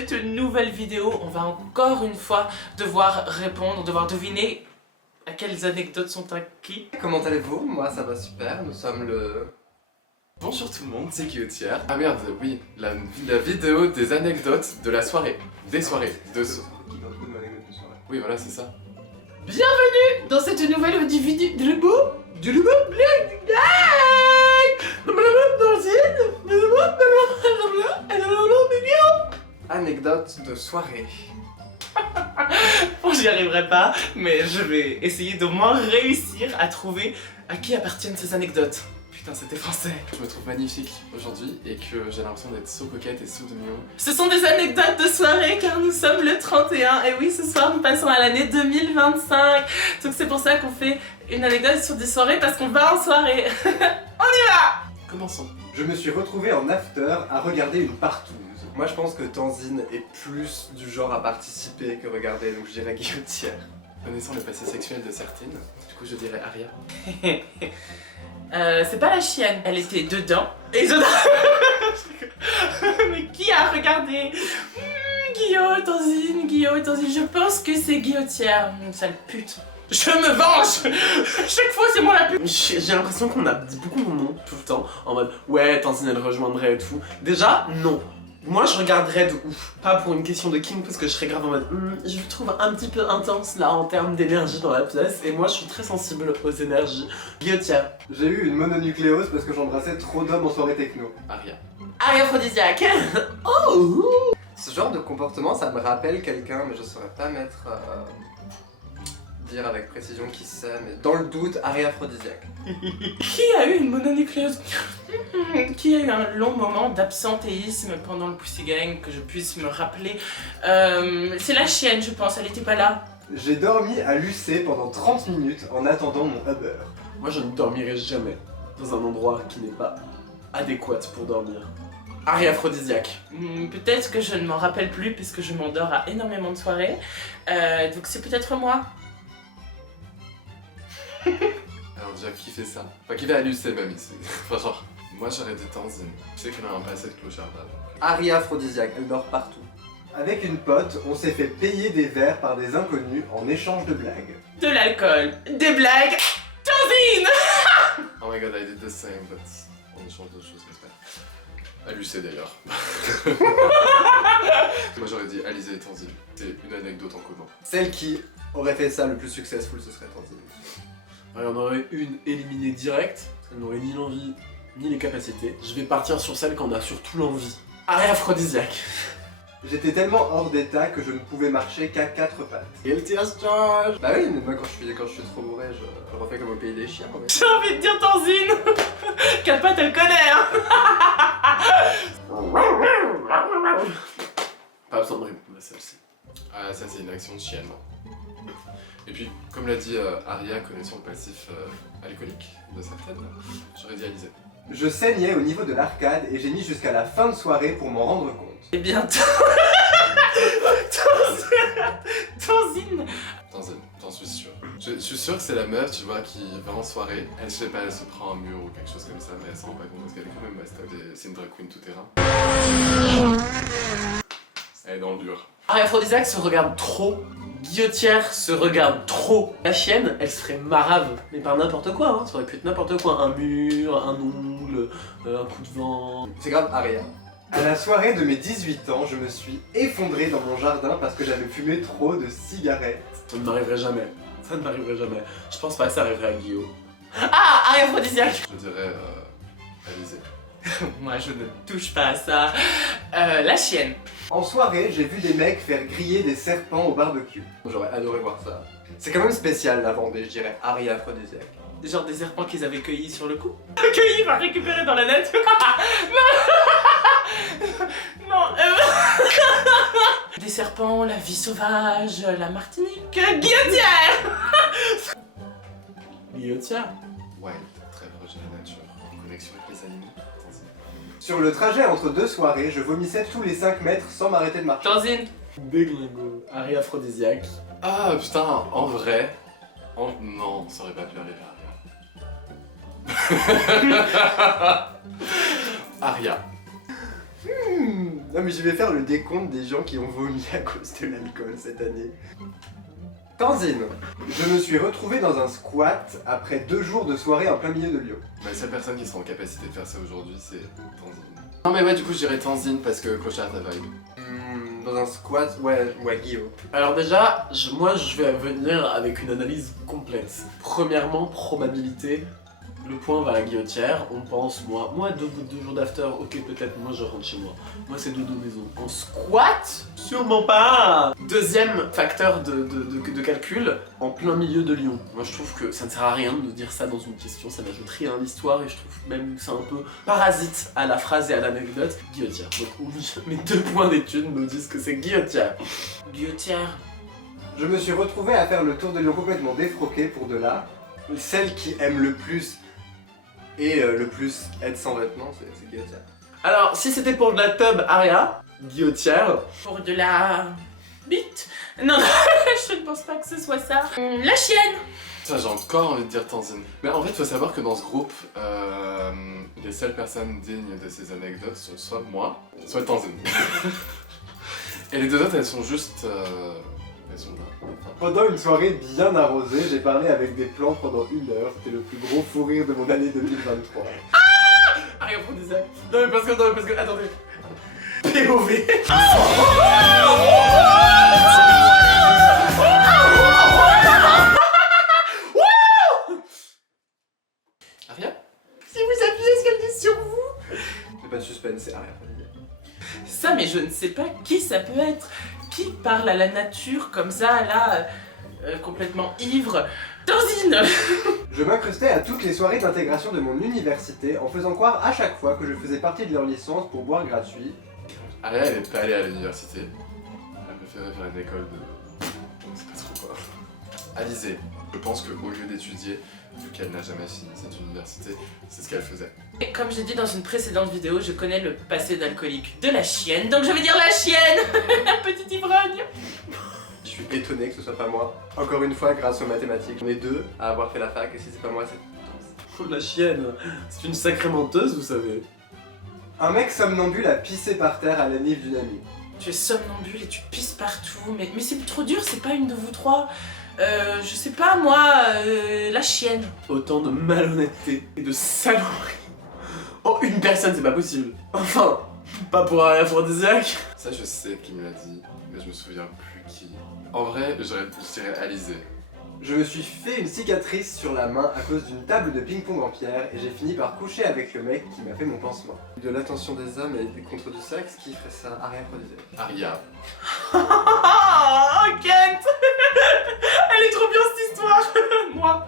cette nouvelle vidéo, on va encore une fois devoir répondre, devoir deviner à quelles anecdotes sont acquis. Comment allez-vous? Moi ça va super, nous sommes le... Bonjour tout le monde, c'est Guillotière. Ah merde, oui, la vidéo des anecdotes de la soirée. Des soirées. Oui, voilà, c'est ça. Bienvenue dans cette nouvelle vidéo Anecdote de soirée. Bon, j'y arriverai pas, mais je vais essayer d'au moins réussir à trouver à qui appartiennent ces anecdotes. Putain, c'était français. Je me trouve magnifique aujourd'hui et que j'ai l'impression d'être so coquette et so mignon. Ce sont des anecdotes de soirée car nous sommes le 31 et oui, ce soir nous passons à l'année 2025. Donc c'est pour ça qu'on fait une anecdote sur des soirées parce qu'on va en soirée. On y va! Commençons. Je me suis retrouvé en after à regarder une partouze. Moi je pense que Tanzine est plus du genre à participer que regarder, donc je dirais Guillotière. Connaissant le passé sexuel de certaines, du coup je dirais Aria. C'est pas la chienne, elle était dedans. Et je... Mais qui a regardé Guillaume, Tanzine, je pense que c'est Guillotière, sale pute. Je me venge. Chaque fois c'est moi la pute. J'ai l'impression qu'on a dit beaucoup mon nom tout le temps, en mode ouais, Tanzine elle rejoindrait et tout. Déjà, non. Moi je regarderais de ouf, pas pour une question de king parce que je serais grave en mode je le trouve un petit peu intense là en termes d'énergie dans la pièce et moi je suis très sensible aux énergies. Guillotière. J'ai eu une mononucléose parce que j'embrassais trop d'hommes en soirée techno. Aria. Aphrodisiaque. Oh. Ce genre de comportement ça me rappelle quelqu'un mais je saurais pas dire avec précision qui c'est, mais dans le doute, aphrodisiaque. Qui a eu une mononucléose? Qui a eu un long moment d'absentéisme pendant le Pussy Gang que je puisse me rappeler? C'est la chienne, je pense, elle était pas là. J'ai dormi à l'UC pendant 30 minutes en attendant mon Uber. Moi je ne dormirai jamais dans un endroit qui n'est pas adéquat pour dormir. Aphrodisiaque. Peut-être que je ne m'en rappelle plus puisque je m'endors à énormément de soirées. Donc c'est peut-être moi. Alors déjà, qui fait ça? Enfin, qui va à l'UC même ici. Enfin genre, moi j'aurais dit Tanzine. Je sais qu'elle a un passé de clochardage. Aphrodisiaque, elle dort partout. Avec une pote, on s'est fait payer des verres par des inconnus en échange de blagues. De l'alcool, des blagues, Tanzine. Oh my god, I did the same, but on échange d'autres choses, j'espère. À l'UC d'ailleurs. Moi j'aurais dit Alizé et Tanzine. C'est une anecdote en commun. Celle qui aurait fait ça le plus successful, ce serait Tanzine. Il y en aurait une éliminée directe, elle n'aurait ni l'envie ni les capacités. Je vais partir sur celle qu'on a surtout l'envie. Aphrodisiaque. J'étais tellement hors d'état que je ne pouvais marcher qu'à 4 pattes. Guilty as charged. Bah oui, mais moi quand je suis trop bourré, je refais comme au pays des chiens. Mais... J'ai envie de dire Tanzine. Quatre pattes, elle connaît, hein. Pas besoin de répondre à celle-ci. Ah, ça c'est une action de chienne. Et puis, comme l'a dit Aria, connaissant le passif alcoolique de certaines, j'aurais dit Alizé. Je saignais au niveau de l'arcade et j'ai mis jusqu'à la fin de soirée pour m'en rendre compte. Et bientôt. Tanzine. Tanzine, j'en suis sûr. Je suis sûr que c'est la meuf, tu vois, qui va en soirée. Elle, je sais pas, elle se prend un mur ou quelque chose comme ça, mais elle s'en rend pas compte parce qu'elle est quand même c'est une drag queen tout terrain. Elle est dans le dur. Aphrodisiaque se regarde trop. Guillotière se regarde trop. La chienne, elle se ferait marave, mais par n'importe quoi, hein. Ça aurait pu être n'importe quoi. Un mur, un ongle, un coup de vent. C'est grave, Aria. À la soirée de mes 18 ans, je me suis effondré dans mon jardin parce que j'avais fumé trop de cigarettes. Ça ne m'arriverait jamais. Ça ne m'arriverait jamais. Je pense pas que ça arriverait à Guillaume. Ah, Aphrodisiaque. Je dirais Alizé. Moi, je ne touche pas à ça. La chienne. En soirée, j'ai vu des mecs faire griller des serpents au barbecue. J'aurais adoré voir ça. C'est quand même spécial la Vendée, je dirais. Aphrodisiaque. Genre des serpents qu'ils avaient cueillis sur le coup. Cueillis, va récupérer dans la nature. Non. Des serpents, la vie sauvage, la Martinique, Guillotière. Guillotière. Wild, très proche de la nature, en connexion avec les animaux. Tanzine. Sur le trajet entre deux soirées, je vomissais tous les 5 mètres sans m'arrêter de marcher. Tanzine. Déglingo. Aphrodisiaque. Ah putain, en vrai. Non, ça aurait pas pu arriver à Aria. Aria. Non mais je vais faire le décompte des gens qui ont vomi à cause de l'alcool cette année. Tanzine, je me suis retrouvé dans un squat après 2 jours de soirée en plein milieu de Lyon. La seule personne qui sera en capacité de faire ça aujourd'hui, c'est Tanzine. Non mais ouais, du coup, je dirais Tanzine parce que Clochard ta vibe. Dans un squat, ouais, Guillaume. Alors déjà, moi je vais venir avec une analyse complète. Premièrement, probabilité, le point va à la guillotière, on pense, moi 2 jours d'after, ok peut-être, moi je rentre chez moi. Moi c'est dodo maison. En squat, sûrement pas. Deuxième facteur de calcul, en plein milieu de Lyon. Moi je trouve que ça ne sert à rien de dire ça dans une question, ça n'ajoute rien à l'histoire et je trouve même que c'est un peu parasite à la phrase et à l'anecdote. Guillotière. Donc oui, mes 2 points d'études me disent que c'est guillotière. Guillotière. Je me suis retrouvé à faire le tour de Lyon complètement défroqué pour de là. Celle qui aime le plus et le plus être sans vêtements, c'est Guillotière. Alors, si c'était pour de la tub Aria, guillotière. Pour de la... bite. Non, je ne pense pas que ce soit ça. La chienne. Tiens, j'ai encore envie de dire Tanzine. Mais en fait, faut savoir que dans ce groupe, les seules personnes dignes de ces anecdotes sont soit moi, soit Tanzine. Et les 2 autres, elles sont juste... elles sont là. Pendant une soirée bien arrosée, j'ai parlé avec des plantes pendant 1 heure. C'était le plus gros fou rire de mon année 2023. Aphrodisiaque. Non mais parce que, attendez. POV. Aria? Si vous appuyez ce qu'elle dit sur vous. C'est pas de suspense, c'est rien. Ça, mais je ne sais pas qui ça peut être. Qui parle à la nature comme ça, là, complètement ivre. Tanzine. Je m'incrustais à toutes les soirées d'intégration de mon université en faisant croire à chaque fois que je faisais partie de leur licence pour boire gratuit. Aria, elle est pas allée à l'université. Elle préférait faire une école de... je sais pas trop quoi. Alizée, je pense qu'au lieu d'étudier, vu qu'elle n'a jamais fini cette université, c'est ce qu'elle faisait. Et comme j'ai dit dans une précédente vidéo, je connais le passé d'alcoolique de la chienne, donc je vais dire la chienne. Petite ivrogne. Je suis étonné que ce soit pas moi. Encore une fois, grâce aux mathématiques. On est 2 à avoir fait la fac et si c'est pas moi, c'est... Oh la chienne, c'est une sacrée menteuse, vous savez. Un mec somnambule a pissé par terre à la nif d'une amie. Tu es somnambule et tu pisses partout, mais c'est trop dur, c'est pas une de vous 3. Je sais pas moi, la chienne. Autant de malhonnêteté et de saloperie. Oh, une personne, c'est pas possible. Enfin, pas pour un aphrodisiaque. Ça, je sais qui me l'a dit, mais je me souviens plus qui. En vrai, je dirais Alizée. Je me suis fait une cicatrice sur la main à cause d'une table de ping-pong en pierre et j'ai fini par coucher avec le mec qui m'a fait mon pansement. De l'attention des hommes et contre du sexe, qui ferait ça? Aria Aphrodisiaque. Aria. Oh, Kent. Elle est trop bien cette histoire. Moi.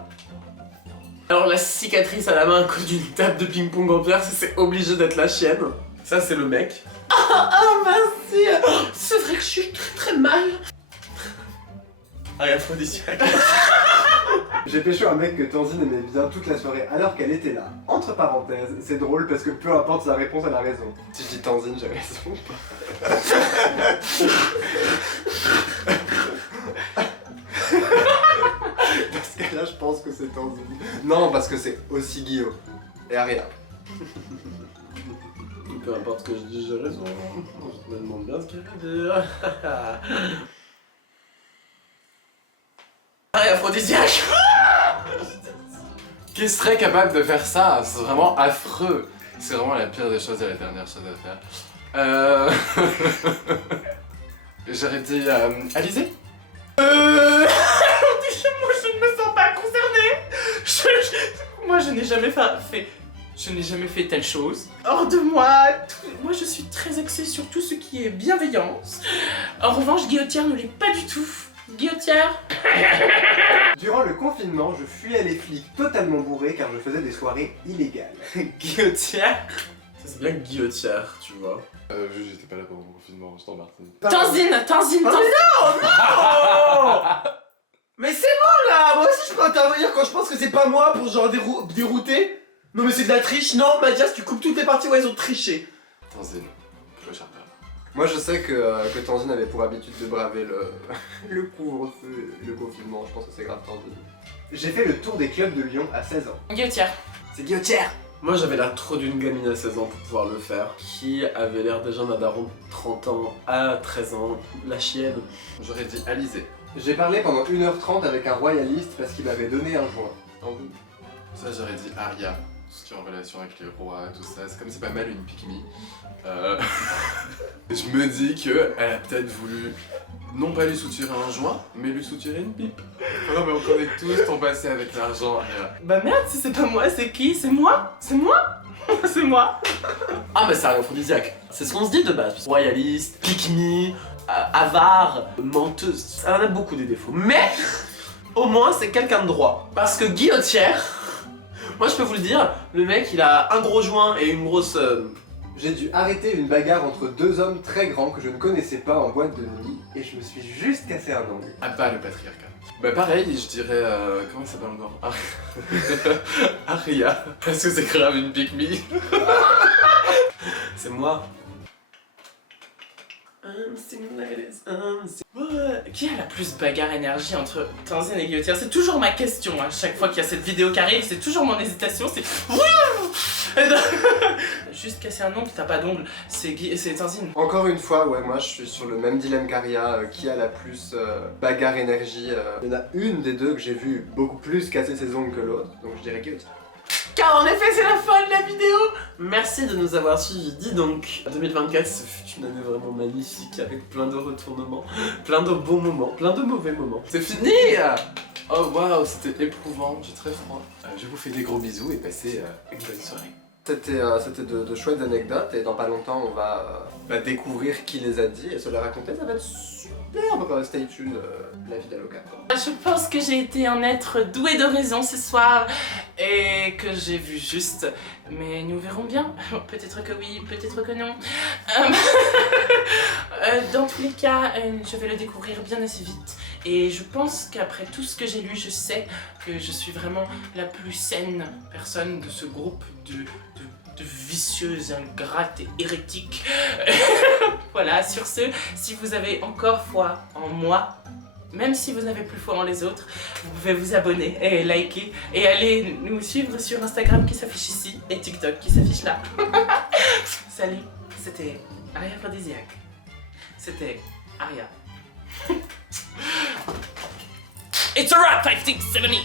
Alors la cicatrice à la main à cause d'une table de ping-pong en pierre, ça c'est obligé d'être la chienne. Ça c'est le mec. Oh merci. C'est vrai que je suis très mal. Aria Aphrodisiaque. J'ai pécho un mec que Tanzine aimait bien toute la soirée alors qu'elle était là. Entre parenthèses, c'est drôle parce que peu importe sa réponse, elle a raison. Si je dis Tanzine, j'ai raison. Dans ce cas-là, je pense que c'est Tanzine. Non, parce que c'est aussi Guillaume. Et Aria. Peu importe ce que je dis, j'ai raison. Je me demande bien ce qu'elle veut dire. Aria Aphrodisiaque. Qui serait capable de faire ça? C'est vraiment affreux. C'est vraiment la pire des choses et la dernière chose à faire. J'aurais dit Alizée? Moi je ne me sens pas concernée. Moi je n'ai jamais fait. Je n'ai jamais fait telle chose. Hors de moi, moi je suis très axée sur tout ce qui est bienveillance. En revanche, Guillotière ne l'est pas du tout. Guillotière. Durant le confinement, je fuyais les flics totalement bourrés car je faisais des soirées illégales. Guillotière. Ça c'est bien guillotière, tu vois. Vu que j'étais pas là pendant mon confinement, j'étais en Martinique. Tanzine. Oh mais c'est bon là. Moi aussi je peux intervenir quand je pense que c'est pas moi pour genre dérouter. Non mais c'est de la triche. Non Mathias, tu coupes toutes les parties où elles ont triché. Tanzine, Clochard. Moi je sais que Tanzine avait pour habitude de braver le couvre-feu et le confinement, je pense que c'est grave Tanzine. J'ai fait le tour des clubs de Lyon à 16 ans. Guillotière. C'est Guillotière. Moi j'avais l'air trop d'une gamine à 16 ans pour pouvoir le faire, qui avait l'air déjà d'un daron de 30 ans à 13 ans, la chienne. J'aurais dit Alizé. J'ai parlé pendant 1h30 avec un royaliste parce qu'il m'avait donné un joint. Ça, j'aurais dit Arya. Tout ce qui est en relation avec les rois, tout ça. C'est comme c'est pas mal une pick-me. Je me dis qu'elle a peut-être voulu, non pas lui soutirer un joint, mais lui soutirer une pipe. Non mais on connaît tous ton passé avec l'argent, Arya. Bah merde, si c'est pas moi, c'est qui? C'est moi? C'est moi? C'est moi? Ah mais c'est un aphrodisiaque, c'est ce qu'on se dit de base. Royaliste, pick-me, avare, menteuse, ça en a beaucoup des défauts. Mais au moins c'est quelqu'un de droit. Parce que Guillotière, moi je peux vous le dire, le mec il a un gros joint et une grosse... J'ai dû arrêter une bagarre entre deux hommes très grands que je ne connaissais pas en boîte de nuit et je me suis juste cassé un ongle. Ah pas le patriarcat. Bah pareil, je dirais... comment ça s'appelle encore? Arya. Parce que c'est grave une pick-me. C'est moi. Qui a la plus bagarre énergie entre Tanzine et Guillotière? C'est toujours ma question, à chaque fois qu'il y a cette vidéo qui arrive, c'est toujours mon hésitation, c'est... Juste casser un ongle, t'as pas d'ongle, c'est Tanzine. Encore une fois, ouais, moi je suis sur le même dilemme qu'Aria, qui a la plus bagarre énergie. Il y en a une des deux que j'ai vu beaucoup plus casser ses ongles que l'autre, donc je dirais Guillotière. Car en effet c'est la fin de la vidéo. Merci de nous avoir suivis. Dis donc, 2024 ce fut une année vraiment magnifique avec plein de retournements, plein de bons moments, plein de mauvais moments. C'est fini! Oh waouh, c'était éprouvant, j'ai très froid. Je vous fais des gros bisous et passez une bonne soirée. C'était de chouettes anecdotes et dans pas longtemps on va découvrir qui les a dit et se les raconter, ça va être super, stay tuned, la vie d'Aloca. Je pense que j'ai été un être doué de raison ce soir et que j'ai vu juste, mais nous verrons bien, peut-être que oui, peut-être que non. Dans tous les cas, je vais le découvrir bien assez vite et je pense qu'après tout ce que j'ai lu, je sais que je suis vraiment la plus saine personne de ce groupe de vicieuses, ingrates et hérétiques. Voilà, sur ce, si vous avez encore foi en moi, même si vous n'avez plus foi en les autres, vous pouvez vous abonner et liker et aller nous suivre sur Instagram qui s'affiche ici et TikTok qui s'affiche là. Salut, c'était Aria Aphrodisiaque. C'était Aria. It's a wrap, 5, 6, 7, 8.